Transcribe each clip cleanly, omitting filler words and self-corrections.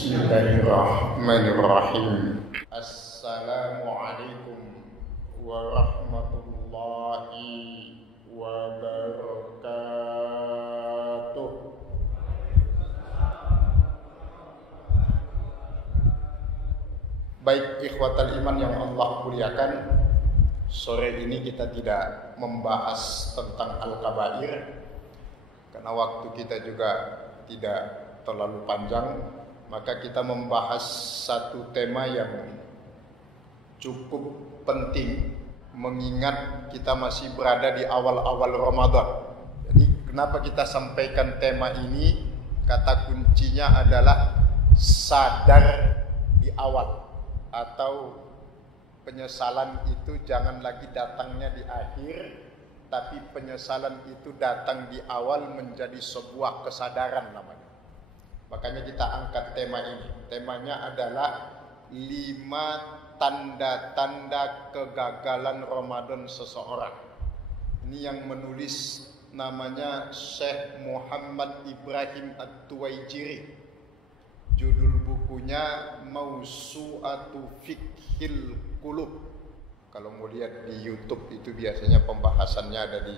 Bismillahirrahmanirrahim. Assalamualaikum warahmatullahi wabarakatuh. Baik ikhwatal iman yang Allah muliakan, sore ini kita tidak membahas tentang al-kabair karena waktu kita juga tidak terlalu panjang. Maka kita membahas satu tema yang cukup penting mengingat kita masih berada di awal-awal Ramadan. Jadi kenapa kita sampaikan tema ini? Kata kuncinya adalah sadar di awal, atau penyesalan itu jangan lagi datangnya di akhir, tapi penyesalan itu datang di awal menjadi sebuah kesadaran namanya. Makanya kita angkat tema ini. Temanya adalah 5 tanda-tanda kegagalan Ramadan seseorang. Ini yang menulis namanya Syekh Muhammad Ibrahim At-Tuwaijiri. Judul bukunya Mawsu'atu Fiqhil Qulub. Kalau mau lihat di YouTube itu biasanya pembahasannya ada di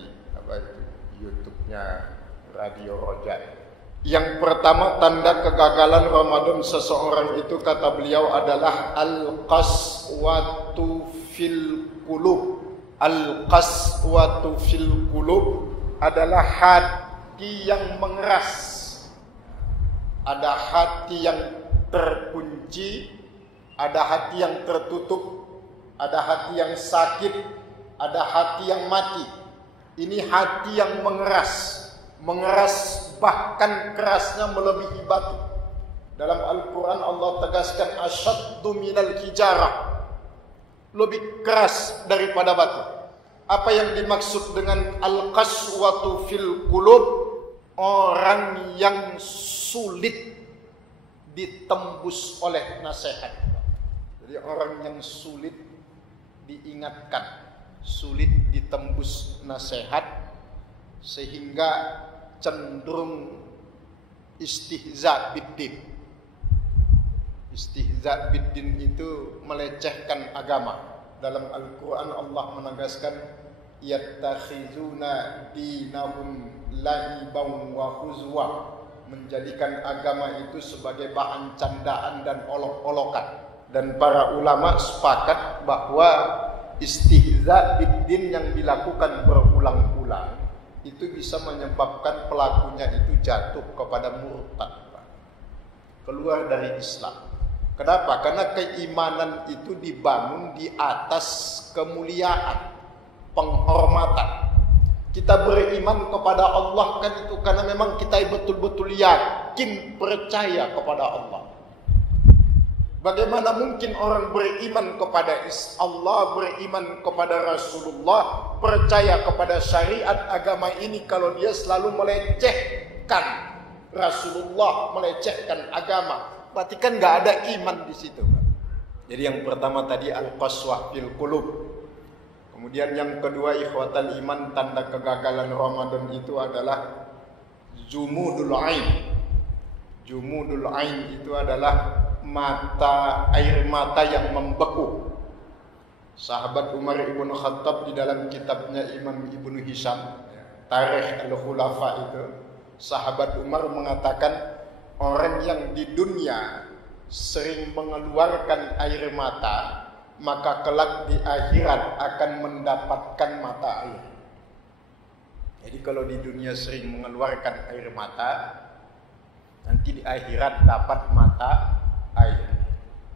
YouTube-nya Radio Roja. Yang pertama tanda kegagalan Ramadan seseorang itu kata beliau adalah al-qaswatu fil qulub. Al-qaswatu fil qulub adalah hati yang mengeras. Ada hati yang terkunci, ada hati yang tertutup, ada hati yang sakit, ada hati yang mati. Ini hati yang mengeras. Mengeras bahkan kerasnya melebihi batu. Dalam Al-Quran Allah tegaskan asyaddu minal hijarah, lebih keras daripada batu. Apa yang dimaksud dengan al-qaswatu fil qulub? Orang yang sulit ditembus oleh nasihat. Jadi orang yang sulit diingatkan, sulit ditembus nasihat, sehingga cenderung istihza biddin. Istihza biddin itu melecehkan agama. Dalam Al-Quran Allah menegaskan yattakhizuna dinahum la'iban wa huzwa, menjadikan agama itu sebagai bahan candaan dan olok-olokan. Dan para ulama sepakat bahwa istihza biddin yang dilakukan berulang-ulang itu bisa menyebabkan pelakunya itu jatuh kepada murtad, keluar dari Islam. Kenapa? Karena keimanan itu dibangun di atas kemuliaan, penghormatan. Kita beriman kepada Allah kan itu karena memang kita betul-betul yakin, percaya kepada Allah. Bagaimana mungkin orang beriman kepada Allah, beriman kepada Rasulullah, percaya kepada syariat agama ini kalau dia selalu melecehkan Rasulullah, melecehkan agama? Berarti kan nggak ada iman di situ. Jadi yang pertama tadi al-qaswah fil qulub. Kemudian yang kedua ikhwatal iman, tanda kegagalan Ramadan itu adalah jumudul ain. Jumudul ain itu adalah air mata yang membeku. Sahabat Umar ibn Khattab di dalam kitabnya Imam Ibnu Hisham, Tarikh al-Khulafa itu, sahabat Umar mengatakan orang yang di dunia sering mengeluarkan air mata, maka kelak di akhirat akan mendapatkan mata air. Jadi kalau di dunia sering mengeluarkan air mata, nanti di akhirat dapat mata air.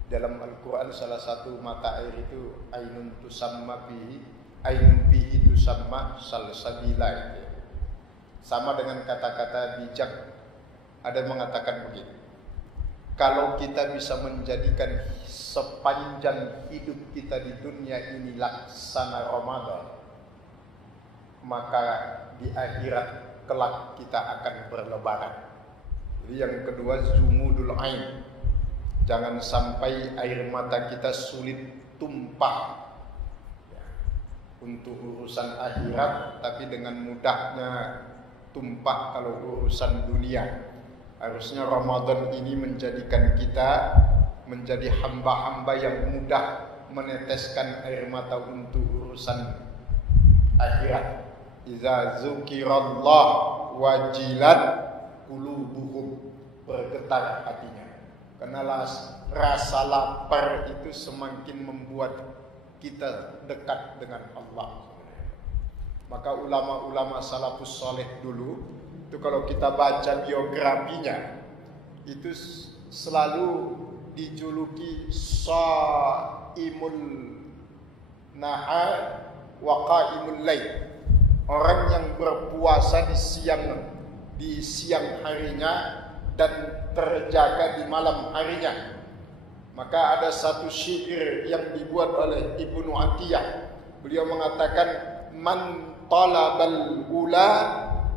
Dalam Al-Quran salah satu mata air itu ainun tusamma bihi, ainun bihi tusamma salsabila itu. Sama dengan kata-kata bijak. Ada yang mengatakan begini, kalau kita bisa menjadikan sepanjang hidup kita di dunia ini laksana Ramadan, maka di akhirat kelak kita akan berlebaran. Jadi yang kedua jumudul ain. Jangan sampai air mata kita sulit tumpah untuk urusan akhirat, tapi dengan mudahnya tumpah kalau urusan dunia. Harusnya Ramadan ini menjadikan kita menjadi hamba-hamba yang mudah meneteskan air mata untuk urusan akhirat. Iza zukirallah wajilat qulubuhum, bergetar hatinya. Karena rasa lapar itu semakin membuat kita dekat dengan Allah. Maka ulama-ulama salafus saleh dulu itu kalau kita baca biografinya itu selalu dijuluki Shaimul Nahar wa Qaimul Lail, orang yang berpuasa di siang harinya dan terjaga di malam harinya. Maka ada satu syair yang dibuat oleh Ibnu Atiyah. Beliau mengatakan, man talabal ula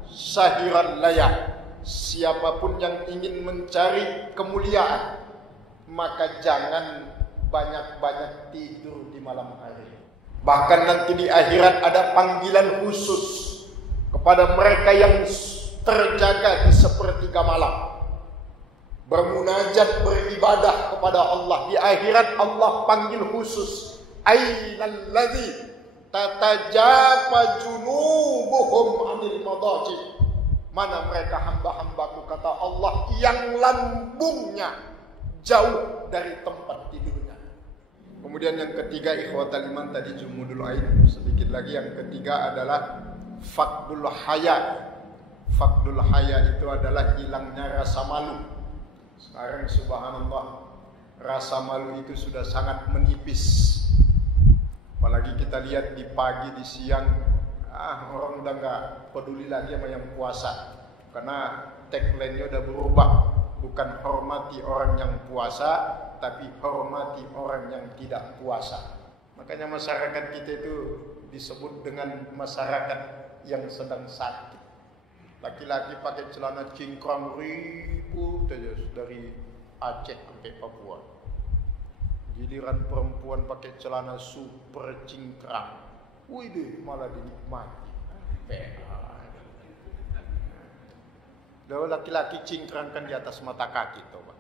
sahiran layah. Siapapun yang ingin mencari kemuliaan, maka jangan banyak-banyak tidur di malam hari. Bahkan nanti di akhirat ada panggilan khusus kepada mereka yang terjaga di sepertiga malam, bermunajat, beribadah kepada Allah. Di akhirat Allah panggil khusus, ainal ladzi tatajafa junubuhum anil madaji. Mana mereka hamba-hambaku, kata Allah, yang lambungnya jauh dari tempat tidurnya. Kemudian yang ketiga, ikhwatal iman, tadi jumudul ain. Sedikit lagi, yang ketiga adalah faqdul haya. Faqdul haya itu adalah hilangnya rasa malu. Sekarang subhanallah, rasa malu itu sudah sangat menipis. Apalagi kita lihat di pagi, di siang, orang udah gak peduli lagi sama yang puasa. Karena tagline-nya udah berubah. Bukan hormati orang yang puasa, tapi hormati orang yang tidak puasa. Makanya masyarakat kita itu disebut dengan masyarakat yang sedang sakit. Laki-laki pakai celana cingkrang ribut aja dari Aceh sampai Papua. Giliran perempuan pakai celana super cingkrang, wih deh, malah dinikmati. Kalau laki-laki cingkrang kan di atas mata kaki, coba.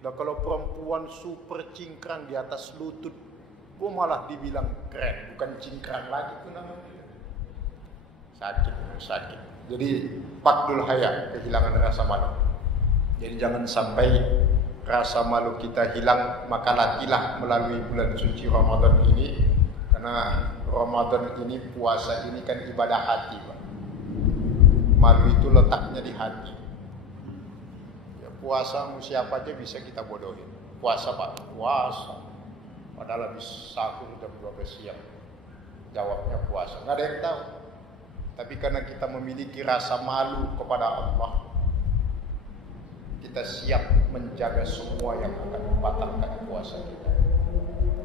Dan kalau perempuan super cingkrang di atas lutut, gua malah dibilang keren, bukan cingkrang lagi tuh namanya. Sakit. Jadi faqdul haya, kehilangan rasa malu. Jadi jangan sampai rasa malu kita hilang. Maka latihlah melalui bulan suci Ramadan ini. Karena Ramadan ini, puasa ini kan ibadah hati, Pak. Malu itu letaknya di hati. Ya, puasa siapa aja bisa kita bodohin. Puasa Pak, puasa. Padahal habis sahur jam 12 siang. Jawabnya puasa, nggak ada yang tahu. Tapi karena kita memiliki rasa malu kepada Allah, kita siap menjaga semua yang akan membatalkan puasa kita.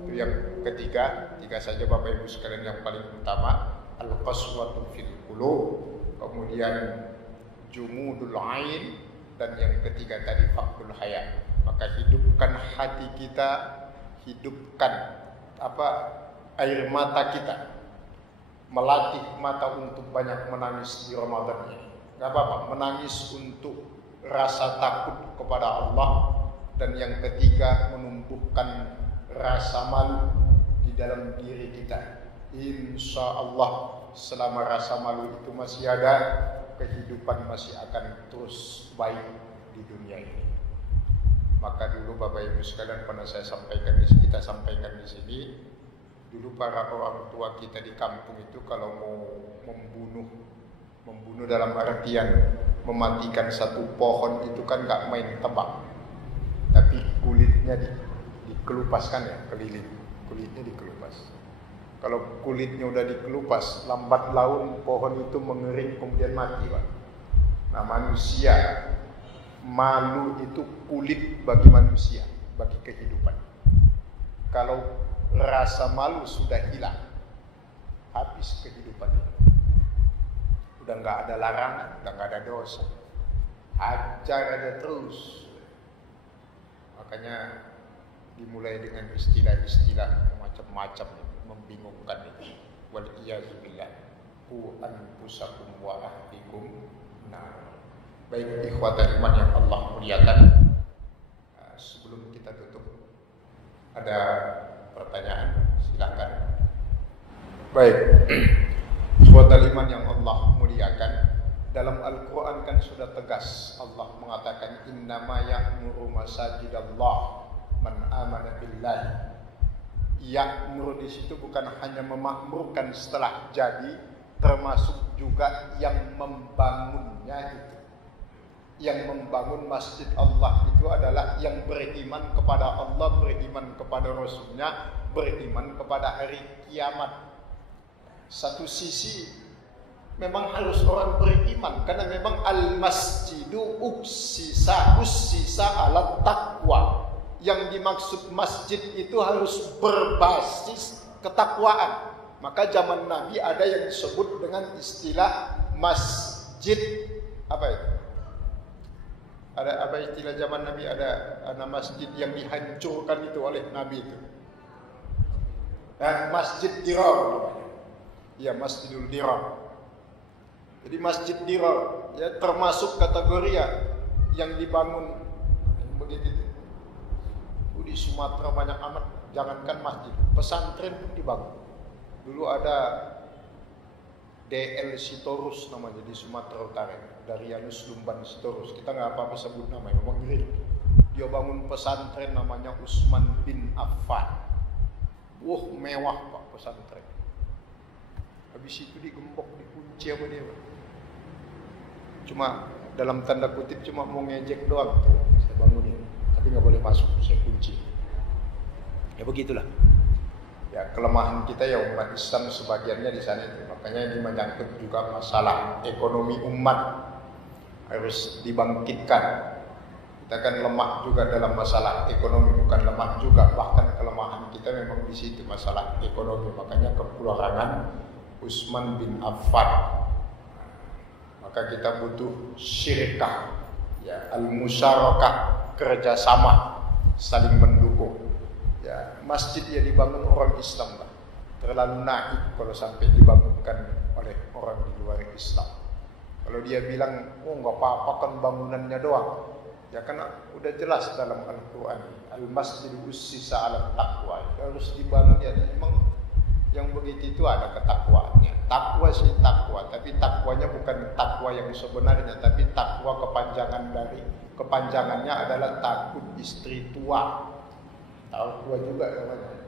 Itu yang ketiga. Tiga saja Bapak Ibu sekalian yang paling utama. Al-qaswatu fil qulub, kemudian jumudul ain, dan yang ketiga tadi faqdul haya. Maka hidupkan hati kita, hidupkan air mata kita, melatih mata untuk banyak menangis di Ramadan ini. Gak apa-apa, menangis untuk rasa takut kepada Allah. Dan yang ketiga, menumbuhkan rasa malu di dalam diri kita. Insya Allah selama rasa malu itu masih ada, kehidupan masih akan terus baik di dunia ini. Maka dulu Bapak Ibu sekalian pernah kita sampaikan di sini. Dulu para orang tua kita di kampung itu kalau mau membunuh dalam artian mematikan satu pohon itu kan nggak main tebak, tapi kulitnya dikelupaskan, ya, keliling kulitnya dikelupas. Kalau kulitnya udah dikelupas, lambat laun pohon itu mengering kemudian mati, Pak. Nah, manusia, malu itu kulit bagi manusia, bagi kehidupan. Kalau rasa malu sudah hilang, habis kehidupan ini. Udah nggak ada larangan, udah nggak ada dosa, hajar aja terus. Makanya dimulai dengan istilah-istilah macam-macam membingungkan itu. Wal iyazubillah, qu anfusakum wa ahlikum nar. Baik ikhwatal iman yang Allah muliakan, sebelum kita tutup ada pertanyaan, silakan. Baik, ikhwatal iman yang Allah muliakan, dalam Al-Quran kan sudah tegas Allah mengatakan innama ya'muru masajidallah man amana billahi. Ya'mur di situ bukan hanya memakmurkan setelah jadi, termasuk juga yang membangunnya itu. Yang membangun masjid Allah itu adalah yang beriman kepada Allah, beriman kepada Rasulnya, beriman kepada hari kiamat. Satu sisi memang harus orang beriman, karena memang al-masjidu ussisa ala taqwa. Yang dimaksud masjid itu harus berbasis ketakwaan. Maka zaman Nabi ada yang disebut dengan istilah masjid apa itu? Ada apa istilah zaman Nabi, ada masjid yang dihancurkan itu oleh Nabi itu. Nah, Masjid Dirar. Ya, Masjidul Dirar. Jadi Masjid Dirar ya termasuk kategori yang dibangun begitu. Di Sumatera banyak amat, jangankan masjid, pesantren pun dibangun. Dulu ada DL Sitorus namanya di Sumatera Utara, dari Yanus Lumban Sitorus. Kita nggak apa-apa sebut namanya, memang real. Dia bangun pesantren namanya Utsman bin Affan. Mewah Pak pesantren. Habis itu digembok, dikunci apa dia Pak. Cuma dalam tanda kutip cuma mau ngejek doang tuh, saya bangunin. Tapi nggak boleh masuk, saya kunci. Ya begitulah. Ya kelemahan kita ya umat Islam sebagiannya di sana itu. Makanya ini menyangkut juga masalah ekonomi umat harus dibangkitkan. Kita kan lemah juga dalam masalah ekonomi, bukan lemah juga, bahkan kelemahan kita memang di situ masalah ekonomi. Makanya kekurangan Utsman bin Affan. Maka kita butuh syirkah, ya al-musyarakah, kerjasama, saling mendukung. Ya, masjid ya dibangun orang Islam lah. Terlalu naif kalau sampai dibangunkan oleh orang di luar Islam. Kalau dia bilang, nggak apa-apa kan bangunannya doang. Ya karena udah jelas dalam Al-Quran, al-masjidu ussisa ala taqwa. Harus dibangun ya memang yang begitu itu ada ketakwaannya. Takwa sih takwa, tapi takwanya bukan takwa yang sebenarnya, tapi takwa kepanjangannya adalah takut istri tua. Tahu tua juga namanya.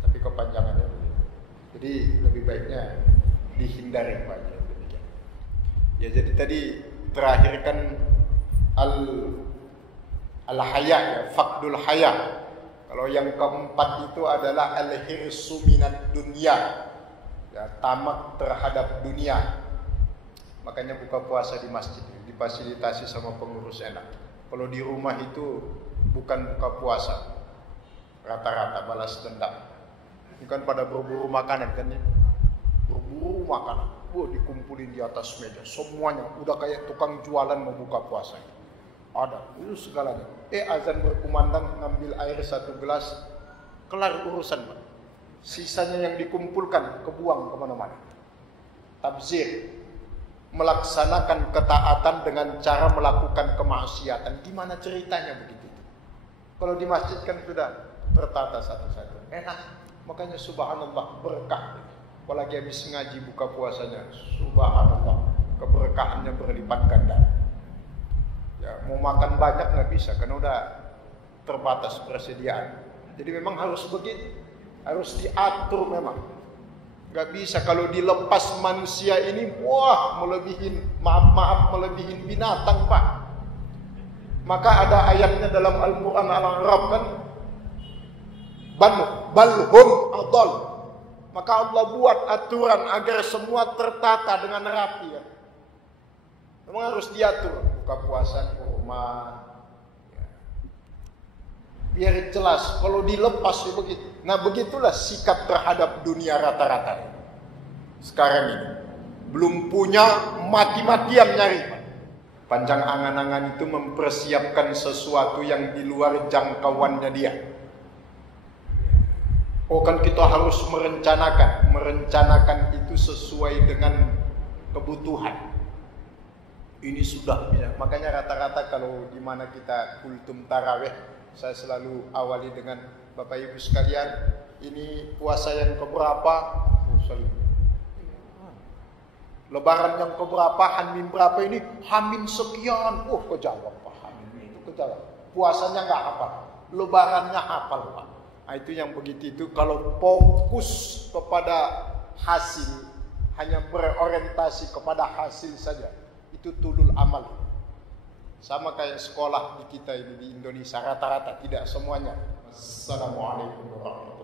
Tapi kepanjangannya begitu. Jadi lebih baiknya dihindari Pak. Demikian. Ya jadi tadi terakhir kan al-haya ya, faqdul haya. Kalau yang keempat itu adalah al-hirsu minad dunya. Ya, tamak terhadap dunia. Makanya buka puasa di masjid difasilitasi sama pengurus enak. Kalau di rumah itu bukan buka puasa, rata-rata balas dendam. Ini kan pada berburu makanan kan ya, berburu makanan. Dikumpulin di atas meja, semuanya udah kayak tukang jualan mau buka puasa. Ada, itu segalanya. Azan berkumandang, ngambil air 1 gelas, kelar urusan Pak. Sisanya yang dikumpulkan kebuang kemana-mana. Tabzir, melaksanakan ketaatan dengan cara melakukan kemaksiatan. Gimana ceritanya begitu? Kalau di masjid kan sudah tertata satu-satu. Enak. Makanya subhanallah berkah. Apalagi habis ngaji buka puasanya, subhanallah, keberkahannya berlipat ganda. Ya, mau makan banyak nggak bisa karena udah terbatas persediaan. Jadi memang harus begitu, harus diatur memang. Nggak bisa kalau dilepas manusia ini, melebihin melebihin binatang Pak. Maka ada ayatnya dalam Al-Quran Al-Arab kan, balhum adol. Maka Allah buat aturan agar semua tertata dengan rapi ya. Memang harus diatur, buka puasa di rumah. Ya. Biar jelas, kalau dilepas ya begitu. Nah begitulah sikap terhadap dunia rata-rata. Sekarang ini belum punya mati-matian nyari. Panjang angan-angan itu mempersiapkan sesuatu yang di luar jangkauannya dia. Kan kita harus merencanakan itu sesuai dengan kebutuhan. Ini sudah bisa. Makanya rata-rata kalau di mana kita kultum tarawih, saya selalu awali dengan Bapak Ibu sekalian, ini puasa yang keberapa? Lebaran yang keberapa? Hamin berapa ini? Hamin sekian. Kejawab Pak. Hamin itu kejawab. Puasanya nggak hafal, lebarannya hafal Pak. Nah, itu yang begitu itu kalau fokus kepada hasil, hanya berorientasi kepada hasil saja, itu tulul amal. Sama kayak sekolah di kita ini di Indonesia rata-rata, tidak semuanya. Assalamualaikum warahmatullahi wabarakatuh.